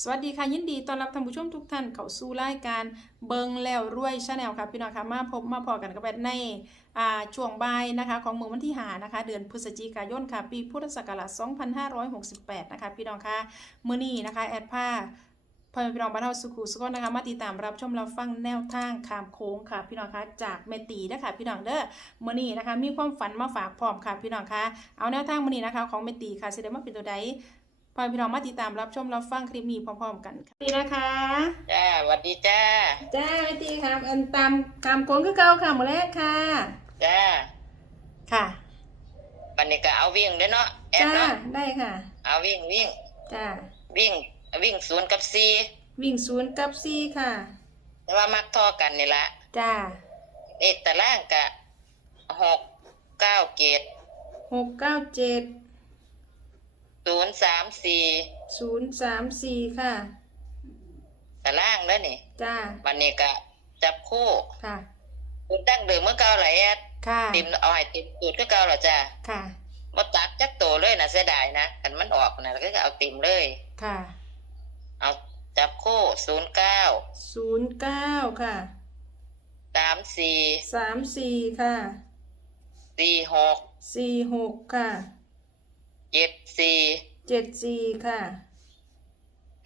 สวัสดีค่ะยินดีต้อนรับท่านผู้ชมทุกท่านเข้าสู่รายการเบิงแล้วรวยชาแนลค่ะพี่น้องค่ะมาพบมาพอกันกับแบในอ่าช่วงบ่ายนะคะของมือวันที่หานะคะ เดือนพฤศจิกายนค่ะ ปีพุทธศักราช2568 นะคะ พี่น้องค่ะมื้อนี้นะคะ แอดผ้าพ่อแม่พี่น้องบ้านเฮาสุขุสุขนนะคะมาติดตามรับชมรับฟังแนวทางขามโค้งค่ะ พี่น้องคะจากเมตีนะคะพี่น้องเด้อมื้อนี้นะคะ มีความฝันมาฝากพร้อมค่ะพี่น้องคะเอาแนวทางมื้อนี้นะคะ ของเมตีค่ะสิได้มาเป็นตัวใด พอพี่น้องมาติดตามรับชมรับฟังคลิปนี้พร้อมๆกันค่ะดีนะคะจ้าสวัสดีจ้าจ้าไอตีครับอันตามตามโกนคือเก่าค่ะหมดแรกค่ะ จ้าค่ะวันนี้ก็เอาวิ่งเด้อเนาะแอดจ้าเนาะได้ค่ะ เอาวิ่งวิ่งจ้าวิ่งวิ่งศูนย์กับสี่วิ่งศูนย์กับซีค่ะ แต่ว่ามักทอกันนี่ละจ้าเอกตารางกะหกเก้าเกตหกเก้าเจ็ด ศูนย์สามสี่ศูนย์สามสี่ค่ะ ตารางแล้วนี่จ้าวันนี้ก็จับคู่ค่ะคุณตั้งเดิมเมื่อเก่าไหลแอดค่ะติมเอาให้ติมสูตรก็เก่าเหรอจ้าค่ะว่าตัดจักโตเลยนะเสียดายนะกันมันออกนะแล้วก็เอาติมเลย ค่ะ เอาจับคู่ศูนย์เก้าศูนย์เก้าค่ะสามสี่สามสี่ค่ะสี่หกสี่หกค่ะ เจ็ดสี่เจ็ดสี่ค่ะ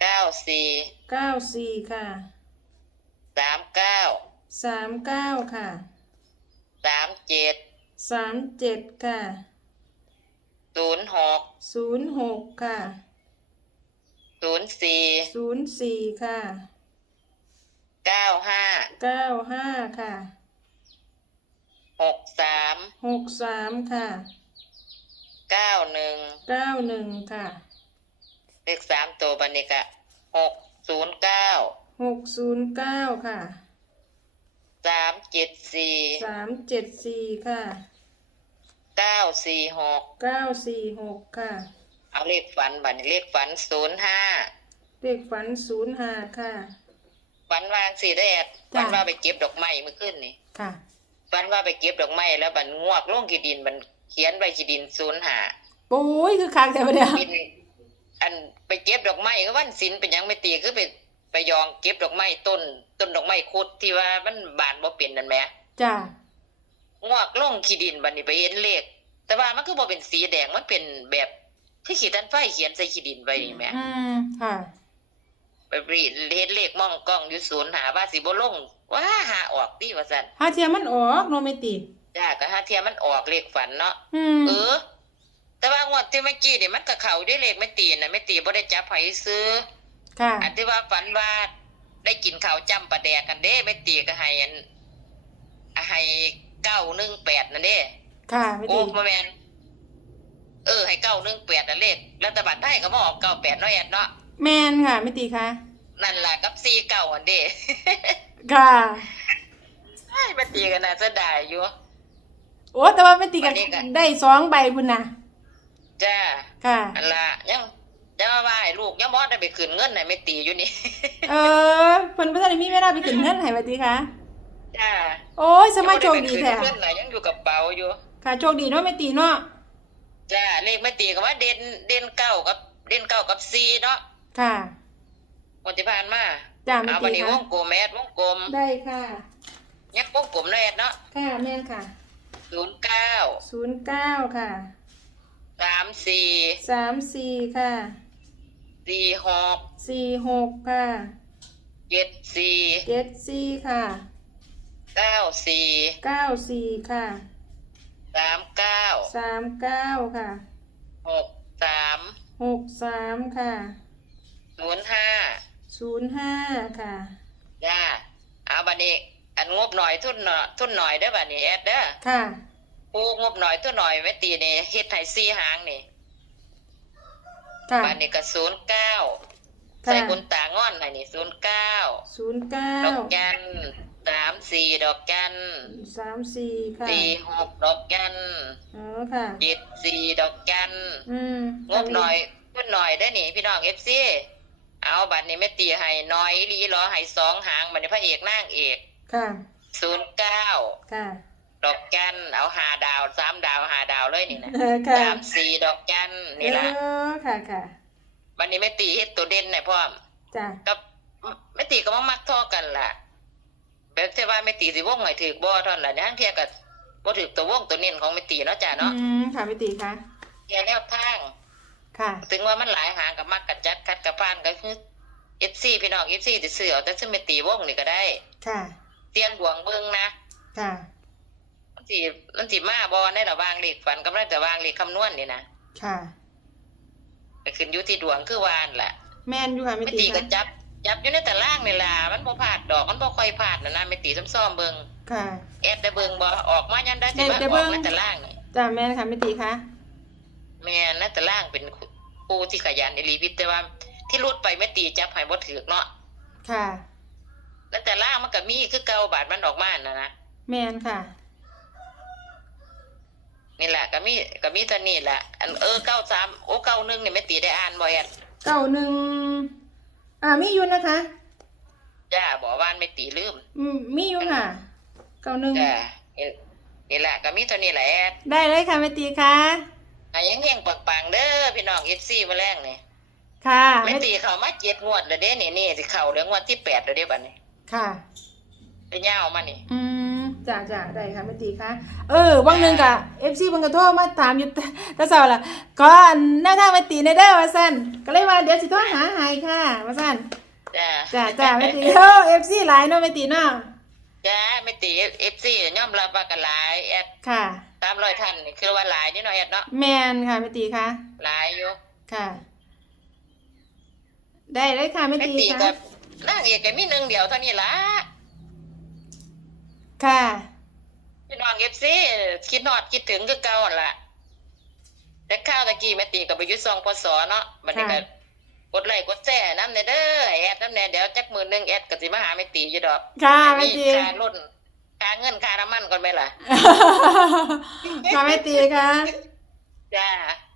เก้าสี่เก้าสี่ค่ะสามเก้าสามเก้าค่ะสามเจ็ดสามเจ็ดค่ะศูนย์หกศูนย์หกค่ะศูนย์สี่ศูนย์สี่ค่ะเก้าห้าเก้าห้าค่ะหกสามหกสามค่ะ เก้าหนึ่งเก้าหนึ่งค่ะเลขสามตัวบันนี้กะหกศูนย์เก้าหกศูนย์เก้าค่ะสามเจ็ดสี่สามเจ็ดสี่ค่ะเก้าสี่หกเก้าสี่หกค่ะ เอาเลขฝันบันนี้เลขฝันศูนย์ห้าเลขฝันศูนย์ห้าค่ะ ฝันวางสี่ได้แอดจ้ะฝันว่าไปเก็บดอกไม้เมื่อคืนนี่ค่ะ ฝันว่าไปเก็บดอกไม้แล้วบันงวกลงขีดินบัน เขียนใบขีดินศูนย์ห้าโอ้ยคือคักแต่ว่าเดียวกินอันไปเก็บดอกไม้ก็วันศิลเป็นหยังไม่ตีคือไปไปยองเก็บดอกไม้ต้น ต้นดอกไม้คุดที่ว่ามันบานบ่เป็นนั่นแหมจ้างอกลงขี้ดินบัดนี้ไปเห็นเลข แต่ว่ามันก็บ่เป็นสีแดงมันเป็นแบบคือขีดตันไฟเขียนใส่ขี้ดินไว้นี่แหมอืมค่ะไปรีดเห็นเลขมองกล้องอยู่ศูนย์หาว่าสิบ่ลงว่าหาออกติว่าซั่นหาเทียมมันออกโนเมติ จ้าก็หาเทียมันออกเลขฝันเนาะอืมเออ แต่ว่างวดที่เมื่อกี้นี่มันก็เข้าด้วยเลขไม่ตีนะไม่ตีบ่ได้จับไผซื้อ ค่ะ อันที่ว่าฝันว่าได้กินข้าวจำปลาแดกกันเด้ไม่ตีก็ให้อันให้เก้าหนึ่งแปดนั่นเด้ค่ะไม่โอ้ติมาแมนเออให้เก้าหนึ่งแปดนั่นเลขรัฐบาลไทยก็มาออกเก้าแปดน้อยแอดเนาะแมนค่ะไม่ติค่ะ นั่นแหละกับซีเก้าอันเด้ ค่ะ ไอ้มาตีกันน่าจะได้อยู่ โอ้แต่ว่าไม่ติกันวันนี้ก็ ได้สองใบพุ่นนะจ้าค่ะ อันละยังยังมาว่าให้ลูกยังบอสได้ไปคืนเงินไหนไม่ตีอยู่นี่ เออเพิ่นบ่ทันได้มีเวลาไปขึ้นเงินให้ว่าติค่ะจ้าโอ้ยสมาโชคดีแท้ยังบ่ไไปคืนเงินไหนะยังอยู่กับเป๋าอยู่ ค่ะโชคดีเนาะไม่ติเนาะจ้าเลขไม่ตีก็ว่าเด่นเด่นเก้ากับเด่นเก้ากับซีเนาะค่ะวันที่ผ่านมาจ้าไม่เอาวันตินี้วค่ะงกลมแอดวงกลมได้ค่ะ ยักษ์วงกลมเลยแอดเนาะค่ะแม่นค่ะ ศูนย์เก้าศูนย์เก้าค่ะสามสี่สามสี่ค่ะสี่หกสี่หกค่ะเจ็ดสี่เจ็ดสี่ค่ะเก้าสี่เก้าสี่ค่ะสามเก้าสามเก้าค่ะหกสามหกสามค่ะศูนย์ห้าศูนย์ห้าค่ะจ้าเอาบัดนี้อั นงบหน่อยทุนหน่อยทุนหน่อยเด้อบัดนี้แอดเด้อค่ะ ปูงบหน่อยทุนหน่อยไม่ตีนี่เฮ็ดให้สี่หางนี่ค่ะบัดนี้ก็ศูนย์เก้าค่ะใส่บุญตางอนให้นี่ศูนย์เก้าศูนย์เก้าดอกจันสามสี่ดอกจันสามสี่ค่ะสี่หกดอกจันอ๋อค่ะ เจ็ดสี่ดอกจันอืมงบหน่อยพูดหน่อยได้อนี่พี่น้องเอฟซีเอาบัตรนี้ไม่ตีให้น้อยอีหลีเหรอให้สองหางบัตรนี้พระเอกนางเอก ค่ะ ศูนย์เก้าค่ะ ดอกจันเอาหาดาวสามดาวหาดาวเลยนี่นะเออค่ะสามสี่ดอกจันนี่ละเออค่ะค่ะบัตรนี้ไม่ตีเฮ็ดตัวเด่นหน่อยพ่อมจ้ะกับแม่ตีก็มามักทอกันล่ะแบบที่ว่าแม่ตีสิวงให้ถือบ่เท่านั้นล่ะย่างเทียกับบ่ถือตัววงตัวเน้นของแม่ตีเนาะจ้ะเนาะอืมค่ะแม่ตีค่ะแค่แนวทางค่ะ ถึงว่ามันหลายหางกับมักกับจัดคัดกับพานก็คือ FC พี่น้อง FC สิซื้อเอาแต่ซึ่งแม่ตีวงนี่ก็ได้ค่ะ เตียนดวงเบิ่งนะค่ะมันสิมันสิมาบ่ในระหว่างเลขฝันกับในระหว่างเลขคำนวณนี่นะค่ะก็ขึ้นอยู่ที่ดวงคือวานั่นล่ะแม่นอยู่ค่ะแม่แม่ตีตีก็ค่ะจับจับอยู่ในตารางนี่ล่ะมันบ่พลาดดอกมันบ่ค่อยพลาดนะนะแม่ตีซ้ำๆเบิ่งค่ะแอดได้เบิ่งบ่ออกมายันได้สิได้ว่าได้อเบิ่อกงในตารางนี่จ้ะแม่นค่ะแม่ตีค่ะแม่นในตารางเป็นครูที่ขยันอีหลีพิแต่ว่า ที่รุดไปแม่ตีจับให้บ่ถูกเนาะค่ะ ในตารางมันก็มีคือเก่าบาดมันออกมาน่ะนะแม่นค่ะนี่แหละก็มีก็มีตัวนี้แหละอันเออ93โอ้91นี่แม่ตีได้อ่านบ่แอดเก้าหนึ่งอ่ามีอยู่นะคะจ้าบอกว่าแม่ตีลืม อืมมีอยู่ค่ะเก้าหนึ่งจ้านี่นี่แหละก็มีตัวนี้แหละแอดได้เลยค่ะแม่ตีค่ะอะยังยังปังๆเด้อพี่น้อง FC มาแรงนี่ค่ะแม่ตีเข้ามาเจ็ดงวดแล้วเด้นี่นี่สิเข้าเดือนงวดที่แปดแล้วเด้บัดนี้ ค่ะ ไปย่าวมานี่อืมจ้าจ้าได้ค่ะแม่ตีค่ะ เออวังหนึ่งกะเอฟซีมันก็โทรมาถามอยู่แต่เช้าล่ะก็หน้าทางแม่ตีในเด้อว่าซั่นก็เลยว่าเดี๋ยวสิโทรหาหายค่ะว่าซั่นจ้าจ้าจ้าแม่ตีโอ้เอฟซีหลายเนาะแม่ตีเนาะจ้าแม่ตี FC ยอมรับว่ากันหลายแอดค่ะตามร้อยท่านนี่คือว่าหลายนี่เนาะแอดเนาะแมนค่ะแม่ตีค่ะหลายอยู่ค่ะ ได้เลยค่ะแม่แม่ตีตีค่ะกับ นางเอกก็มีหนึ่งเดียวเท่านี้ล่ะค่ะพี่น้อง FC คิดฮอดคิดถึงคือเก่าหั่นล่ะแต่ข้าวตะกี้แม่ตีก็ไปอยึดซองพศเนาะบัดนี้ก็ค่ะกดไลค์กดแชร์น้ำในเด้อแอดน้ำแน่เดี๋ยวจักมือหนึงแอดก็สิมาหาแม่ตีอยู่ดอกค่ะแม่มีตีค่ารุ่นค่าเงินค่าน้ำมันก่อนไหมล่ะค่ะแม่ตีค่ะจ้า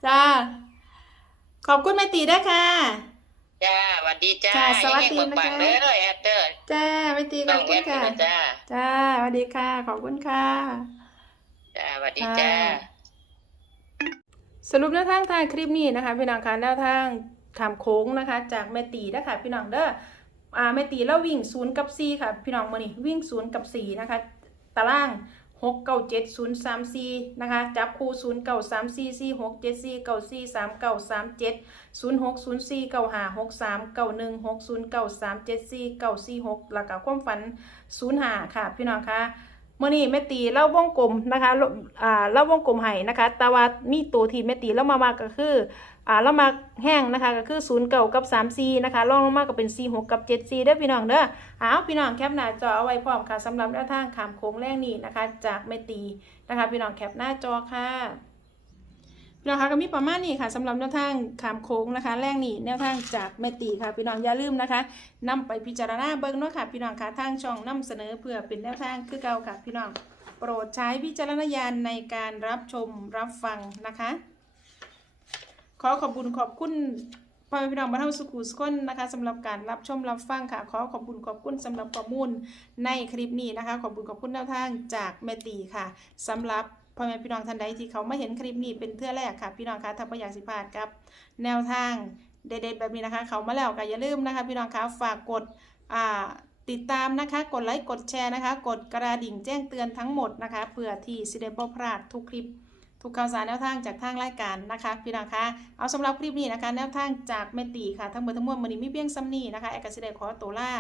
จ้าขอบคุณแม่ตีด้วยค่ะ จ้าสวัสดีจ้าค่ะสวัสดีเฮงๆนะคะปังๆเด้อแอดเด้อจ้าแม่ตีขต้ออบงคุแอณดค่ะ นะจ้าจ้าสวัสดีค่ะ ขอบคุณค่ะ จ้าสวัสดีจ้าค่ะสรุปแนวทางทางคลิปนี้นะคะพี่น้องคะแนวทางขามโค้งนะคะ จากแม่ตีนะคะพี่น้องเด้ออ่าแม่ตีแล้ววิ่งศูนย์กับสี่ค่ะ พี่น้องมานี่วิ่งศูนย์กับสี่นะคะ ตาราง หกเก้าเจ็ดศูนย์สามสี่นะคะ จับคู่ศูนย์เก้าสามสี่สี่หกเจ็ดสี่เก้าสี่สามเก้าสามเจ็ดศูนย์หกศูนย์สี่เก้าห้าหกสามเก้าหนึ่งหกศูนย์เก้าสามเจ็ดสี่เก้าสี่หกแล้วก็ความฝันศูนย์ห้าค่ะ พี่น้องคะเมื่อนี้แม่ตีเล่าวงกลมนะคะแล้วอ่าเล่าวงกลมให้นะคะ แต่ว่ามีตัวที่แม่ตีเล่ามามากก็คือ อ่าเล่ามาแห้งนะคะก็คือศูนย์เก่ากับสามซีนะคะลองลงมาก็เป็นซีหกกับเจ็ดซีเด้อพี่น้องเด้ออ้าวพี่น้องแคปหน้าจอเอาไว้พร้อมค่ะสำหรับแนวทางขามโค้งแรกนี้นะคะ จากแม่ตีนะคะ พี่น้องแคปหน้าจอค่ะพี่น้องคะก็มีประมาณนี้ค่ะสำหรับแนวทางขามโค้งนะคะ แรกนี้แนวทางจากแม่ตีค่ะ พี่น้องอย่าลืมนะคะนำไปพิจารณาเบิ่งเนาะค่ะ พี่น้องค่ะทางช่องนำเสนอเพื่อเป็นแนวทางคือเก่าค่ะพี่น้อง โปรดใช้วิจารณญาณในการรับชมรับฟังนะคะ ขอขอบคุณขอบคุณพ่อแม่พี่น้องบ้านเฮาสุขุสุคนนะคะสำหรับการรับชมรับฟังค่ะ ขอขอบคุณขอบคุณสำหรับข้อมูลในคลิปนี้นะคะ ขอบคุณขอบคุณแนวทางจากแม่ตีค่ะสำหรับพ่อแม่พี่น้องท่านใดที่เขาไมาเห็นคลิปนี้เป็นเทื่อแรกค่ะ พี่น้องคะถ้าไม่อยากสิพลาดกับ แนวทางเด็ดๆแบบนี้นะคะ เขามาแล้วก็อย่าลืมนะคะ พี่น้องคะฝากกดอ่าติดตามนะคะ กดไลค์กดแชร์นะคะ กดกระดิ่งแจ้งเตือนทั้งหมดนะคะเพื่อที่สิเดบพลาดทุกคลิป ทุกข่าวสารแนวทางจากทางรายการนะคะพี่น้องคะเอาสำหรับคลิปนี้นะคะแนวทางจากเมตีค่ะทั้งหมดทั้งมวลมันนี้มีเพียงซ้ำนี่นะคะแอกสิเดขอตัวล่า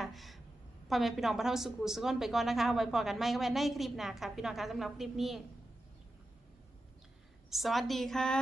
พ่อแม่พี่น้องประเทศสุขุสุขนไปก่อนนะคะเอาไว้พอกันไหมก็ไปในคลิปหน้าค่ะพี่น้องคะสำหรับคลิปนี้ สวัสดีค่ะ